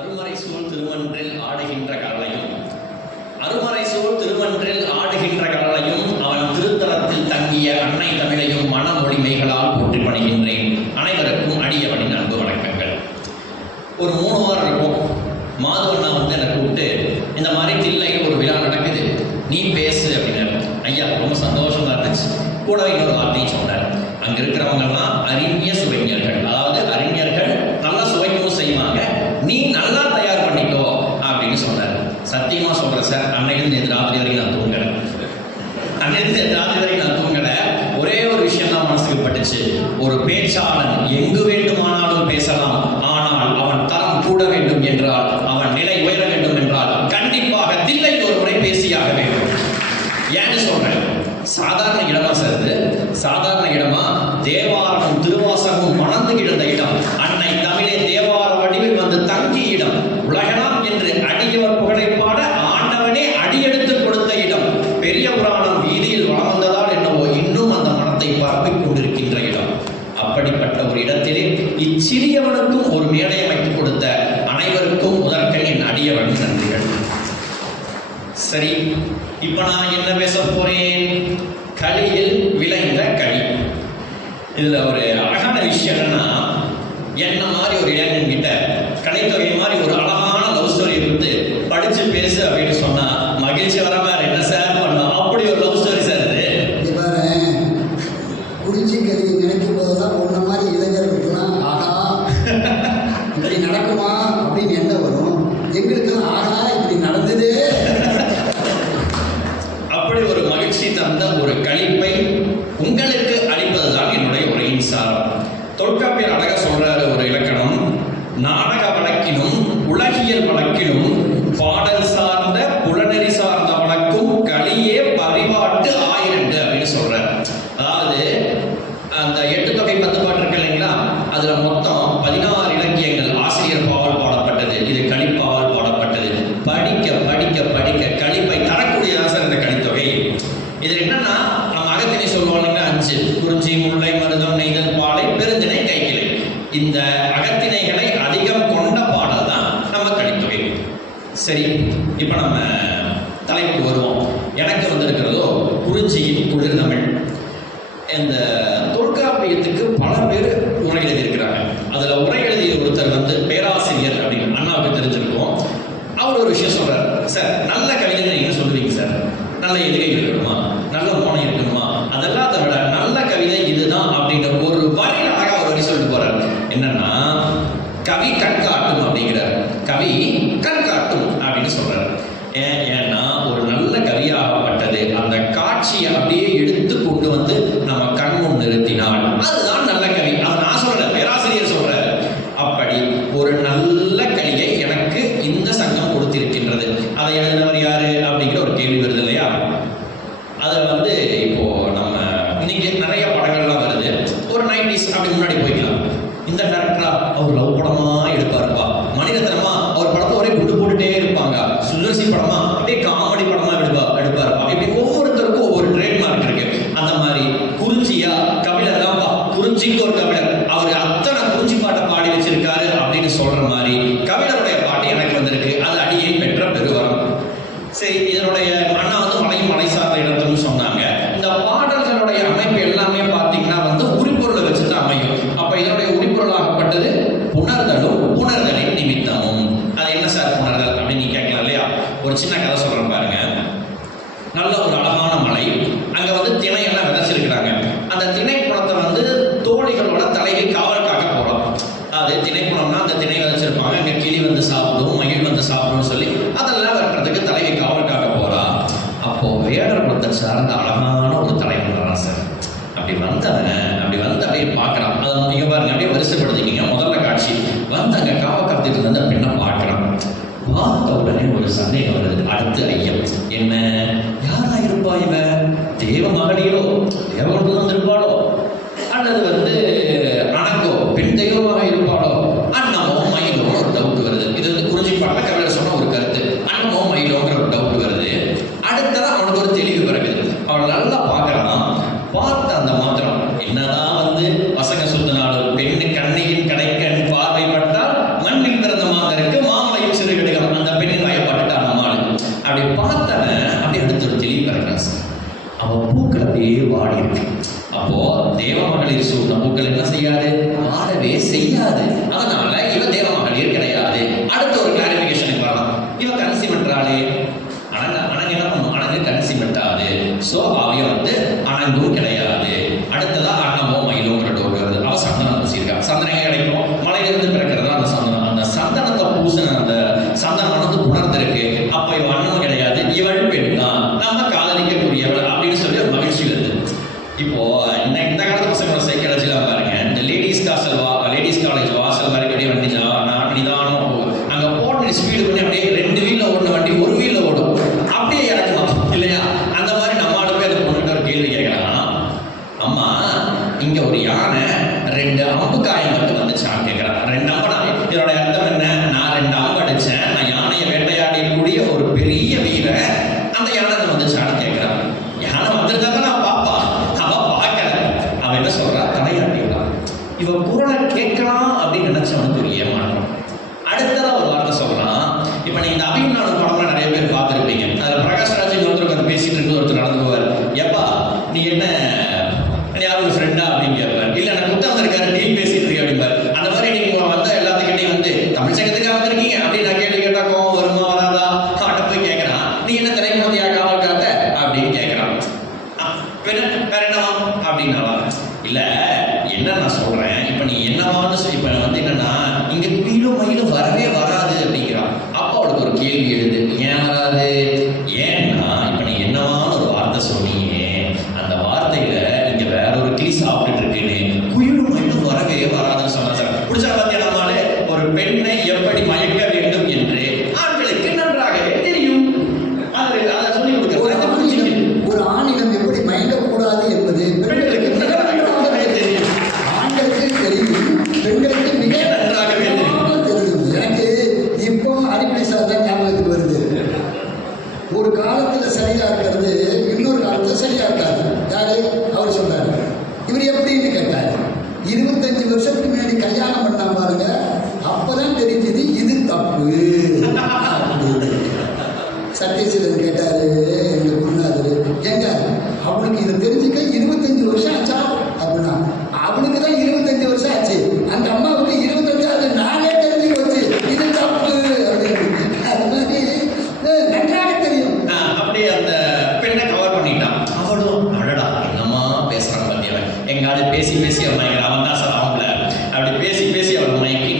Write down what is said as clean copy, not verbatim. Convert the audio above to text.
அருமறை சூழ் திருமன்றில் ஆடுகின்ற கரளையும் அருமறை சூழ் திருமன்றில் ஆடுகின்ற கரளையும் அவன் திருத்தலத்தில் தங்கிய அன்னை தமிழையும் மனமொழிமைகளால் போற்றி பணிகின்றேன். அனைவருக்கும் அடியவனின் அன்பு வணக்கங்கள். ஒரு 3 வாரம் இருக்கும். மாதவண்ணா என்னை கூப்பிட்டு, இந்த மாதிரி தில்லையில் ஒரு விழா நடக்குது, நீ பேசு அப்படின்னாரு. ஐயா ரொம்ப சந்தோஷமா இருந்துச்சு. கூட இன்னொரு வார்த்தையும் சொன்னார், அங்க இருக்கிறவங்கெல்லாம் அறிஞ சுவைஞர்கள், அதாவது அறிஞர்கள் நல்லா சுவைக்கவும் செய்வாங்க, நீ நல்லா தயார் பண்ணிக்கோ அப்படின்னு சொன்னார். சத்தியமா சொல்றேன் சார், அன்னையிலிருந்து நேற்று ராத்திரி வரைக்கும் நான் தூங்கலை. அன்னையிலிருந்து நேற்று ராத்திரி வரைக்கும் நான் தூங்கலை. ஒரே ஒரு விஷயம் தான் மனசுக்கு பட்டுச்சு, ஒரு பேச்சாளன் எங்கு வேண்டுமானாலும் பேசலாம், ஆனால் அவன் தரம் கூட வேண்டும் என்றால், அவன் நிலை உயர வேண்டும் என்றால் கண்டிப்பாக தில்லையில் ஒரு முறை பேசியாக வேண்டும். ஏன்னு சொல்றேன், சாதாரண இடமா சார் இது? சாதாரண இடமா? தேவாரம் திருவாசகம் மணந்து கிடந்த இடம். அன்னை தமிழே தேவார வடிவில் வந்து தங்கிய இடம். உலகலாம் என்று அடியவர் புகழை பாட ஆண்டவனே அடியெடுத்து கொடுத்த இடம். பெரிய புராணம் வீதியில் வளம் வந்ததால் என்னவோ இன்னும் அந்த மனத்தை பரப்பிக் கொண்டிருக்கின்ற இடம். அப்படிப்பட்ட ஒரு இடத்திலே இச்சிறியவனுக்கும் ஒரு மேடையை வைத்துக் கொடுத்த அனைவருக்கும் முதற்கண் என் அடியவன் நன்றிகள். சரி, இப்ப நான் என்ன பேச போறேன்? களியில் விளைந்த களி. இதுல ஒரு அழகான விஷயம் என்னன்னா, என்ன மாதிரி ஒரு இளைஞன் கிட்ட கலைத்தொகை மாதிரி ஒரு அழகான லவ் ஸ்டோரியை கொடுத்து படிச்சு பேசு அப்படின்னு சொன்னா மகிழ்ச்சி வராம என்ன சார் பண்ணும்? அப்படி ஒரு லவ் ஸ்டோரி சார் இது. குறிச்சி கல்வி நினைக்கும் போதுதான் ஒன்ன மாதிரி இளைஞர்களுக்கெல்லாம் ஆகா இப்படி நடக்குமா அப்படின்னு என்ன வரும்? எங்களுக்கெல்லாம் ஆகா இப்படி நடந்தது. அப்படி ஒரு மகிழ்ச்சி தந்த ஒரு களிப்பை உங்களுக்கு அளிப்பதுதான் என்னுடைய உரையின் சாரம். தொல்காப்பியர் அழகா சொல்றாரு ஒரு இலக்கணம், நாடக வழக்கிலும் உலகியல் வழக்கிலும் பாடல் சார்ந்த புலனெறி சார்ந்த வழக்கும் களியே பரிபாட்டு ஆயிரண்டு அப்படின்னு சொல்றாரு. அதாவது அந்த 8 தொகை 10 பாட்டு இருக்கு இல்லைங்களா, அதுல மொத்தம் 16 இலக்கியங்கள் ஆசிரியர் பாவல் பாடப்பட்டது, இது களிப்பாவல் பாடப்பட்டது. படிக்க படிக்க படிக்க களிப்பை தரக்கூடியதா சார் இந்த கலித்தொகை. இது என்னன்னா, நம்ம அகத்திணை சொல்லுவோம் இல்லைங்களா, 5: குறிஞ்சி, முல்லை, மருதம், நெய்தல், பாலை, பெருந்திணை, கைக்கிளை. இந்த அகத்திணைகளை அதிகம் கொண்ட பாடல் தான் நம்ம கலித்தொகை. சரி, இப்ப நம்ம தலைப்புக்கு வருவோம். எனக்கு வந்திருக்கிறதோ குறிஞ்சியின் குளிர் தமிழ். இந்த தொல்காப்பியத்துக்கு பல பேர் உரை எழுதியிருக்கிறாங்க. அதுல உரை எழுதிய ஒருத்தர் பேராசிரியர் அப்படின்னு அண்ணாவுக்கு தெரிஞ்சிருக்கோம். அவர் ஒரு விஷயம் சொல்றாரு, சார் நல்ல கவிதை என்ன சொல்லுவீங்க சார்? நல்ல எதுகை இருக்கணுமா, நல்ல மோனம் இருக்கணுமா, அதெல்லாம் அதை விட நல்ல கவிதை இதுதான் அப்படின்ற ஒரு வரி அழகா ஒரு வரி சொல்லிட்டு போறாரு. என்னன்னா, கவி கண் காட்டும் அப்படிங்கிறார். கவி கண் காட்டும் அப்படின்னு சொல்றாரு. ஏன்னா ஒரு நல்ல கவியாகப்பட்டது அந்த காட்சியை அப்படியே எடுத்து கொண்டு வந்து நம்ம கண் முன் நிறுத்தினால் அதுதான் நல்ல கவி. அது நான் சொல்றேன், பேராசிரியர் சொல்றாரு. அப்படி ஒரு நல்ல கவியை எனக்கு இந்த சங்கம் கொடுத்திருக்கின்றது. அதை எழுதினவர் யாரு அப்படிங்கிற ஒரு கேள்வி வருது இல்லையா? அதை இப்போ நம்ம இன்னைக்கு நிறைய படங்கள்லாம் வருது. ஒரு 90s அப்படி முன்னாடி போய்க்கலாம். இந்த டேரக்டரா அவர் லவ் படமா எடுப்பாருப்பா, மணிரத்னமா அவர் படத்தை ஒரே குண்டு போட்டுட்டே இருப்பாங்க, சுந்தர்சி படமா அப்படியே காமெடி படமா எடுப்பாருப்பா. இப்படி ஒவ்வொருத்தருக்கும் ஒவ்வொரு ட்ரேட்மார்க் இருக்கு. அந்த மாதிரி குறிஞ்சியா கபிலர் தான்ப்பா, குறிஞ்சிக்கு ஒரு கபிலர், அவர் அத்தனை குறிஞ்சி பாட்டை பாடி வச்சிருக்காரு அப்படின்னு சொல்ற மாதிரி கபிலருடைய பாட்டு எனக்கு வந்திருக்கு. அது அடியை பெற்ற பெருவரம். சரி, இதனுடைய அண்ணா மலையும் மலை சார்ந்த இடத்துன்னு சொன்னாங்க. இந்த பாடல்களுடைய அமைப்பு எல்லாமே பார்த்தீங்கன்னா உரிப்பொருளை வச்சு தான் அமையும். அப்ப இதனுடைய உரிப்பொருளாகப்பட்டது உணர்தலும் உணர்தலின் நிமித்தமும். அது என்ன சார் உணர்தல் அப்படின்னு நீங்க கேட்கலாம் இல்லையா? ஒரு சின்ன கதை சொல்றேன் பாருங்க. நல்ல ஒரு அழகான மலை, அங்க திணை எல்லாம் விதைச்சிருக்கிறாங்க. அந்த திணை குளத்தை தோழிகளோட தலையை காவல் காக்க போறோம். அது திணை குளம்னா அந்த திணை விதைச்சிருப்பாங்க, அங்க கிளி சாப்பிடும், மயில் சாப்பிடும்னு சொல்லி அதெல்லாம் வரட்டுறதுக்கு தலையை காவல் காக்க போறா. அப்போ வேடர் குலத்தை சார்ந்த அழகான ஒரு தலைமுறை சார் அப்படி அப்படியே பார்க்கறான். அதை நீங்க பாருங்க, அப்படியே வரிசைப்படுத்திக்கிங்க. முதல்ல காட்சி அங்க காவல் காத்துட்டு இருந்த அந்த பெண்ணை பார்க்கறான். பார்த்த உடனே ஒரு சந்தேகம் வருது. அடுத்து ஐயம், என்ன யாரா இருப்பா இவ? தேவ மகளிரோ, தேவகுலத்துல வந்திருப்பாளோ, அல்லது அணங்கோ பெண் தெய்வமாக இருப்பாளோ, அன்னமோ மயிலோ ஒரு டவுட் வருது. இது குறிஞ்சி பாட்டில் கவிழர் சொன்ன ஒரு கருத்து. அன்னமோ மயிலோங்கிற ஒரு டவுட் வருது. அடுத்ததான் அவனுக்கு ஒரு தெளிவு பிறகுது. அவள் நல்லா பார்க்கறான். பார்த்த அந்த மாத்திரம் என்னதான் வசங்க சுத்தினாலும் பெண்ணு கண்ணையின் கடைக்கண் பார்வைப்பட்டால் மண்ணில் பிறந்த மாதருக்கு மாம தேவமகளிர் சூழ்ந்த பூக்கள் என்ன செய்யாது, ஆடவே செய்யாது. அதனால இவ தேவமகளிர் கிடையாது. அடுத்த ஒரு கிளாரிபிகேஷனுக்கு வரலாம். இவ கன்சீவ் பண்றாளே, அணங்கு என்ன பண்ணும், அணங்கு கன்சீவ் பண்றாது. ஸோ அவைய வந்து அணங்கும் கிடையாது. அடுத்ததா அன்னமோ மயிலோங்கிற டோர் வருது. அவ சந்தனம் பூசியிருக்கா. சந்தனம் எங்க கிடைக்கும், மலையிலிருந்து பிறக்கிறதா அந்த சந்தனம். அந்த சந்தனத்தை பூசின அந்த சந்தனம் வந்து புணர்ந்திருக்கு. அப்ப இவ அண்ணனும் கிடையாது, இவள் பெண் தான், நம்ம காதலிக்கக்கூடியவள் அப்படின்னு சொல்லி ஒரு மகிழ்ச்சி வருது. இப்போ இந்த காலத்து பசங்களோட சைக்காலஜிலாம் பாருங்க, இந்த லேடிஸ் காலேஜ் வாசல் வரைக்கும் அப்படியே வண்டி நிதானம் போகும். அங்க போட்டு ஸ்பீடு பண்ணி அப்படியே 2 வீல்ல ஓடின வண்டி 1 வீல்ல ஓடும், அப்படியே இறக்கலாம் இல்லையா? அந்த மாதிரி நம்ம ஆளு போய் அந்த பொண்ணுகிட்ட ஒரு கேள்வி கேட்கலாம், அம்மா இங்க ஒரு யானை 2 அம்பு காயம் மட்டும் வந்துச்சான்னு கேட்கறான். 2 அம்பு, இதோட அர்த்தம் என்ன, நான் 2 அம்பு அடிச்சேன், நான் யானையை வேட்டையாடக்கூடிய ஒரு பெரிய வீரன், அந்த யானை வந்துச்சான்னு கேட்கறான். யானை வந்திருந்தா தான் நான் பாப்பா, அவ பார்க்கல. அவன் என்ன சொல்றா, தலையாட்டிடலாம். இவ குரலை கேட்கலாம் அப்படின்னு நினைச்சவனுக்கு ஒரு ஏமாற்றம். அடுத்ததா ஒரு வார்த்தை சொல்றான். இப்ப நீ இந்த அபிமானம் படம்லாம் நிறைய பேர் பார்த்துருப்பீங்க. அதுல பிரகாஷ் ராஜ் ஒருத்தர் பேசிட்டு இருக்கு, ஒருத்தர் நடந்து போவார். எப்பா நீ என்ன யாரும் ஃப்ரெண்டா அப்படின்னு கேட்பார். இல்ல நான் புத்தகம் இருக்காரு, நீ பேசிட்டு இருக்க அப்படிம்பார். அந்த மாதிரி நீங்க வந்த எல்லாத்துக்கிட்டையும் வந்து தமிழ் சங்கத்துக்காக வந்திருக்கீங்க அப்படின்னு நான் கேள்வி கேட்டா கோவம் வருமா வராதா? அவட்ட போய் கேட்கறான், நீ என்ன திரைப்படத்தையா காவல் காத்த அப்படின்னு கேட்கறான். வேற என்னவா அப்படின்னாவா? இல்ல என்ன நான் சொல்றேன், இப்ப நீ என்னவான்னு சொல்லி இப்ப வந்து என்னன்னா இங்க குயிலும் மயிலும் வரவே வராது அப்படிங்கிறான். அப்போ அவளுக்கு ஒரு கேள்வி எழுது, ஏன் வராது? ஏன்னா இப்ப நீ என்னவான்னு ஒரு வார்த்தை சொன்னீங்க, அந்த வார்த்தையில இங்க வேற ஒரு கிளி சாப்பிட்டுட்டு இருக்குன்னு குயிலும் மயிலும் வரவே வராதுன்னு சொன்னா சார். பிடிச்சா பாத்தியா நம்மாலே ஒரு பெண்ணை எப்படி மயக்க வேண்டும் என்று ஆண்களுக்கு நன்றாகவே தெரியும். அதை சொல்லி கொடுக்க ஒரு ஆணிடம் எப்படி மயங்கக்கூடாது என்பது பெண்களுக்கு மிக நன்றாகவே தெரியும். ஆண்களுக்கு தெரியும், பெண்களுக்கு மிக நன்றாகவே தெரியும். எனக்கு இப்போ அடிப்படை சார் தான் ஞாபகத்துக்கு வருது. ஒரு காலத்துல சரியா இருக்கிறது இன்னொரு காலத்துல சரியா இருக்காது. யாரு அவர் சொன்னாரு. இவர் எப்படின்னு கேட்டாரு. 25 வருஷத்துக்கு முன்னாடி கல்யாணம் பண்ணா பாருங்க, அப்பதான் தெரிஞ்சது இது தப்பு. சட்டீஸ்வரர் கேட்டாரு எங்க குருநாதர், ஏங்க அவனுக்கு இதை தெரிஞ்சுக்க 25 வருஷம் ஆச்சா அப்படின்னா, அவனுக்கு தான் 25 வருஷம் ஆச்சு, அந்த அம்மாவுக்கு 25 நானே தெரிஞ்சு போச்சு இது தப்பு அப்படின்னு. அது மாதிரி நன்றாக தெரியும். அப்படியே அந்த பெண்ணை கவர் பண்ணிட்டான். அவளும் அடடா என்னமா பேசுறான் பத்தியவன், எங்காவது பேசி அவன் மயக்கிறான். அவன் தான் சார் அவங்கள அப்படி பேசி அவன் மயக்கி